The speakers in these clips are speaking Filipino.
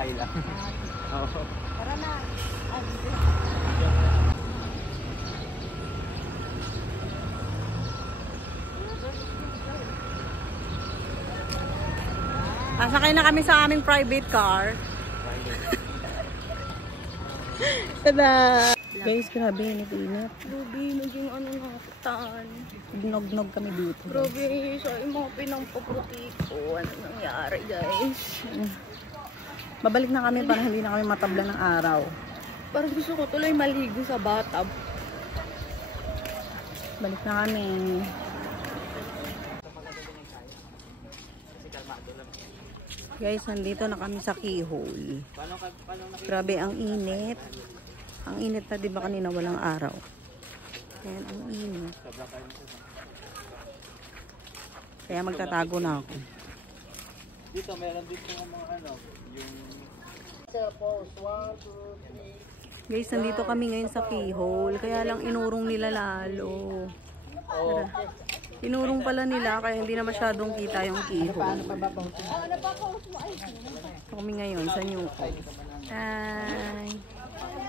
Bahay lang. Oo. Tara na. Sakay na kami sa aming private car. Tada! Guys, grabe init-init. Grabe, naging ano nakitaan. Nog-nog kami dito. Grabe, sa mga pinangpaputi ko. Ano nangyari, guys? Babalik na kami para hindi na kami matabla ng araw. Parang gusto ko tuloy maligo sa bathtub. Balik na kami. Guys, nandito na kami sa keyhole. Grabe, ang init. Ang init na, diba kanina walang araw. Ayan, ang init. Kaya magtatago na ako. Dito, meron dito mga ano, yung... Guys, nandito kami ngayon sa keyhole. Kaya lang inurong nila lalo. Tara. Tinurong pala nila kaya hindi na masyadong kita yung keyhole. Ito kami ngayon sa New Coast. Ay,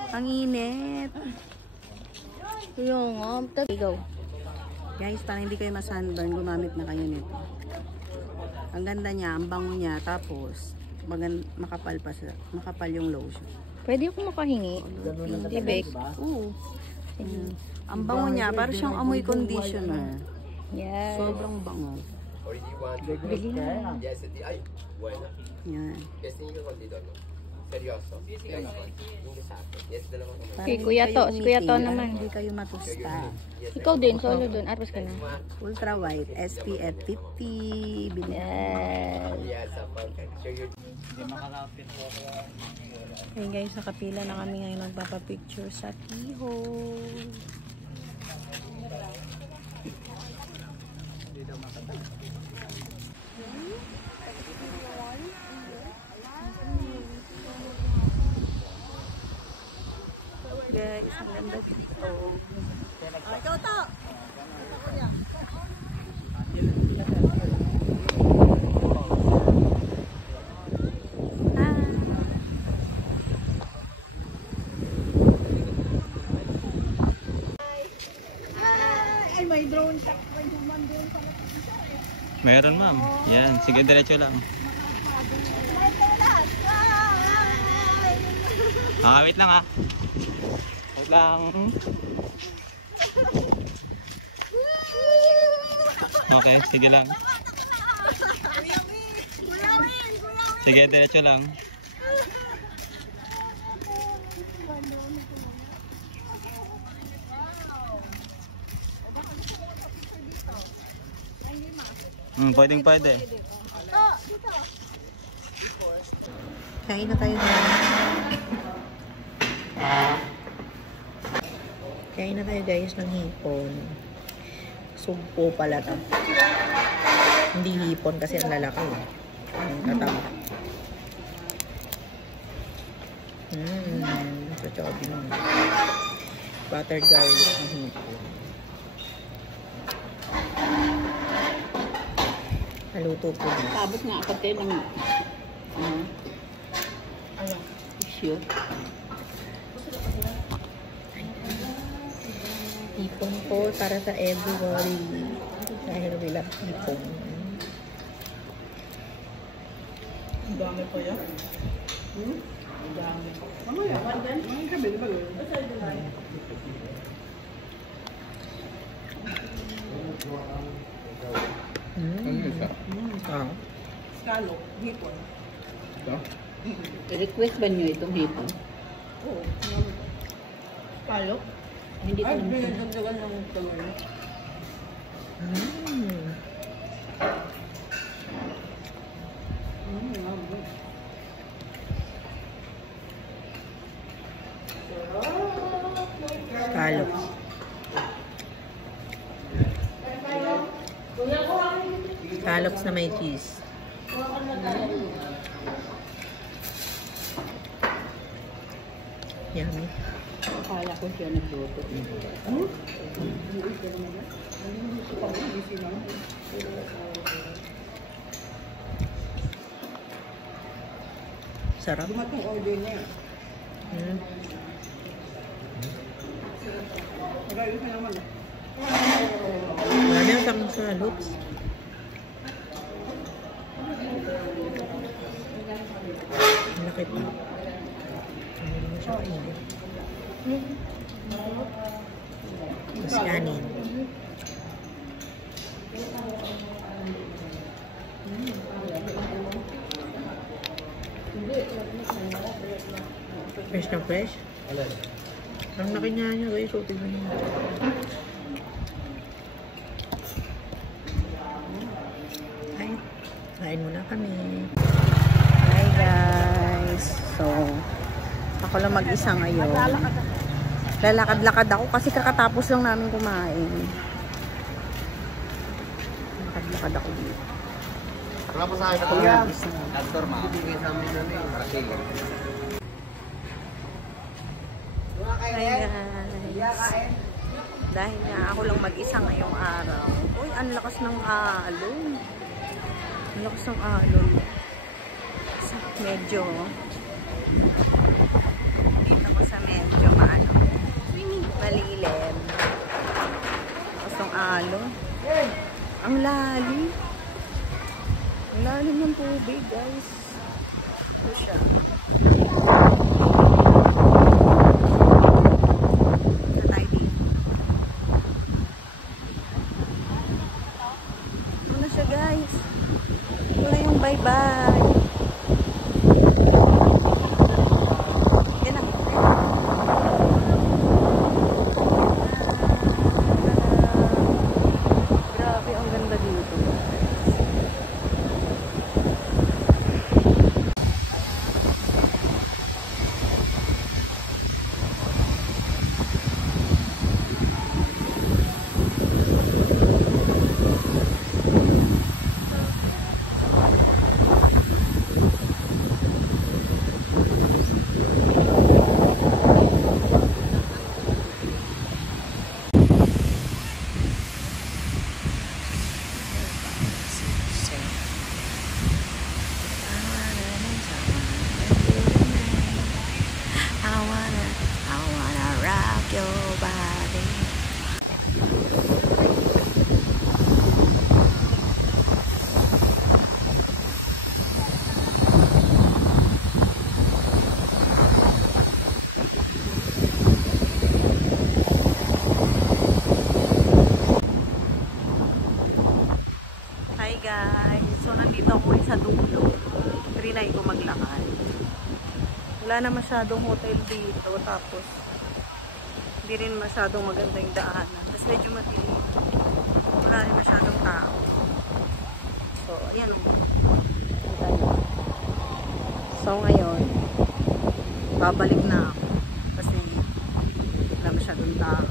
ang init. Yung go. Guys, para hindi kayo masunburn, gumamit na kayo nito. Ang ganda niya, ang bango niya, tapos makapal pa siya, makapal yung lotion. Pwede ako makahingi. Ibig. Oo. Ang bango niya, para siyang amoy conditioner. Yes. Sobrang bango. Bili na. Yan. Okay, Kuya To. Si Kuya To naman. Hindi kayo matusta. Ikaw din, solo dun. Arpas ka na. Ultra white, SPF 50. Bili. Yes. Okay guys, nakapila na kami ngayon magpapapicture sa keyhole. Guys, ang ganda dito. Ikaw to! Ay, may drone shot. May human drone sa Meron, ma'am. Yan, sige, diretso lang. Wait lang ah. Wait lang. Okay, sige lang. Sige, diretso lang. Pwedeng pwede. Kain na tayo guys. Kain na tayo guys ng hipon. Sugpo pala to. Hindi hipon kasi ang lalaki. Ang tatama. Sa chobi mo. Butter garlic ng hipon. Naluto po. Tapos nga ako tayo ng tissue. Hipon po para sa everybody. Dahil nila hipon. Ang dami pa yan. Ang dami pa. Ano yan? Ang gabi ba yun? Scallop, hipon. I-request ba nyo itong hipon? Oo. Scallop? Hindi ko Ay, naman. binagdagan ng tuloy. Scallops. Scallops na may cheese. Yummy. Akala ko siya nagluto. Sarap. Dumatong order niya. Nag-ayos na naman. Marami ang tamang sa loops. Malaki pa. Hindi naman siya kainin. Mas kanin. Fresh na fresh? Alin? Ang laki niya guys. So, tignan niyo. Ay, kain muna kami. Hi guys. So, ako lang mag-isa ngayon. Lalakad-lakad ako kasi kakatapos lang namin kumain. Lakad-lakad ako dito. Wala pa sa akin ako yan. Actor, makakibigay sa amin na yung Brazil. Hi guys. Dahil nga ako lang mag-isa ngayong araw. Uy, ang lakas ng alon. Ang lakas ng alon. Medyo dito ko sa medyo malilim. Lakas ng alon. Ang lalim. Ang lalim ng tubig guys. Ito siya. Guys, wala yung bye-bye. Yan na. Grabe, ang ganda dito. Hi guys, so nandito ako sa dulo. Trinay ko maglakad. Wala na masyadong hotel dito, tapos hindi rin masyadong maganda yung daanan. Tapos medyo madilim. Wala rin masyadong tao. So, ayan o. So, ngayon, babalik na ako. Kasi wala masyadong tao.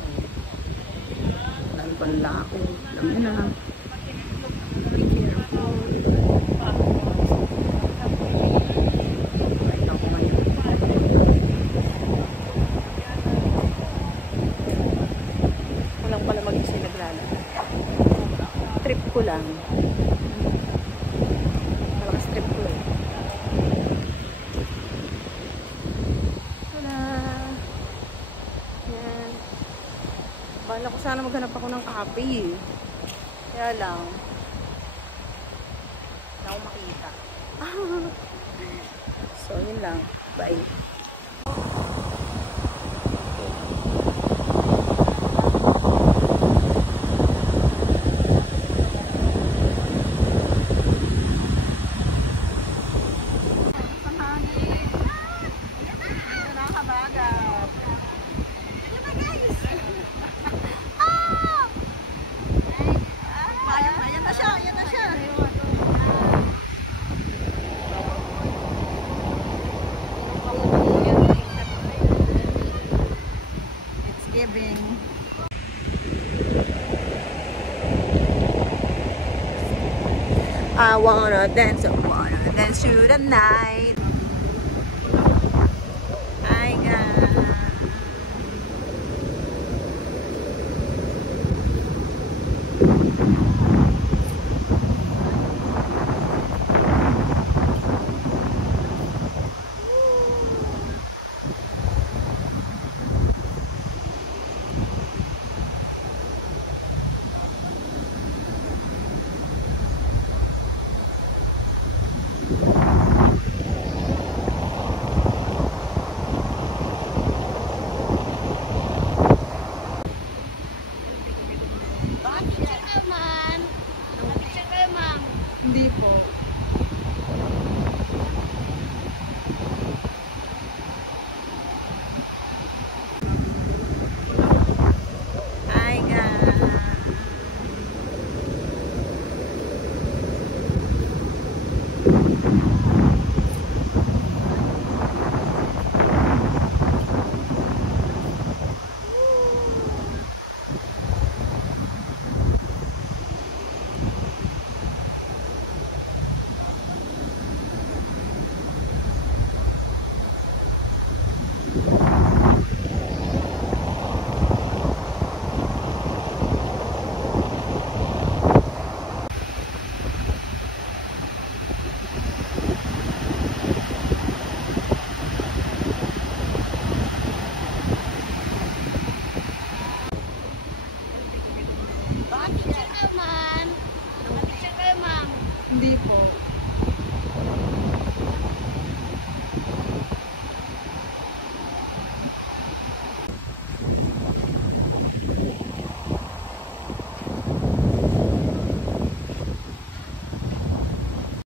Dahil pa nila ako. Alam nyo na. Walang pala mag-isa naglalaro. Trip ko lang. Malakas trip ko eh. Wala. Yan. Bala ko sana maghanap ako ng kape eh. Kaya lang. Wala akong makita. So, yun lang. Bye. I wanna dance through the night. Hi guys. Hindi po.